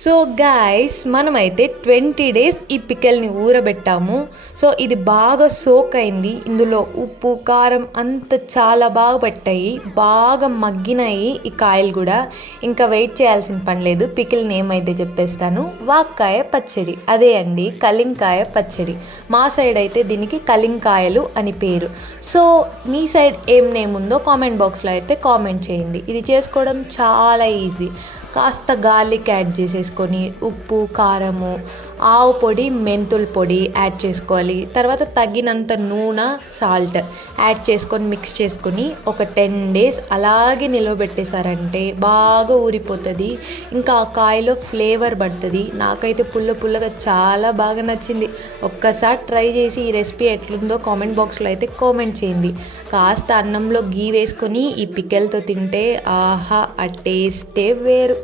So guys మనమైతే 20 days ఈ పికెల్ని ఊరబెట్టాము. So ఇది బాగా సోక్ అయింది. ఇందులో ఉప్పు కారం అంత చాలా బాగా పట్టాయి, బాగా మగ్గినాయి ఈ కాయలు కూడా. ఇంకా వెయిట్ చేయాల్సిన పని లేదు. పికిల్ నేమ్ అయితే చెప్పేస్తాను, వాక్కాయ పచ్చడి. అదే అండి, కలింకాయ పచ్చడి. మా సైడ్ అయితే దీనికి కలింకాయలు అని పేరు. సో మీ సైడ్ ఏం నేమ్ ఉందో కామెంట్ బాక్స్లో అయితే కామెంట్ చేయండి. ఇది చేసుకోవడం చాలా ఈజీ. కాస్త గార్లిక్ యాడ్ చేసేసుకొని ఉప్పు కారము ఆవు పొడి మెంతుల పొడి యాడ్ చేసుకోవాలి. తర్వాత తగినంత నూనె సాల్ట్ యాడ్ చేసుకొని మిక్స్ చేసుకొని ఒక 10 డేస్ అలాగే నిలవబెట్టేశారంటే బాగా ఊరిపోతుంది. ఇంకా ఆ కాయలో ఫ్లేవర్ పడుతుంది. నాకైతే పుల్లగా చాలా బాగా నచ్చింది. ఒక్కసారి ట్రై చేసి ఈ రెసిపీ ఎట్లుందో కామెంట్ బాక్స్లో అయితే కామెంట్ చేయండి. కాస్త అన్నంలో గీ వేసుకొని ఈ పికెల్తో తింటే ఆహా, ఆ టేస్టే వేరు.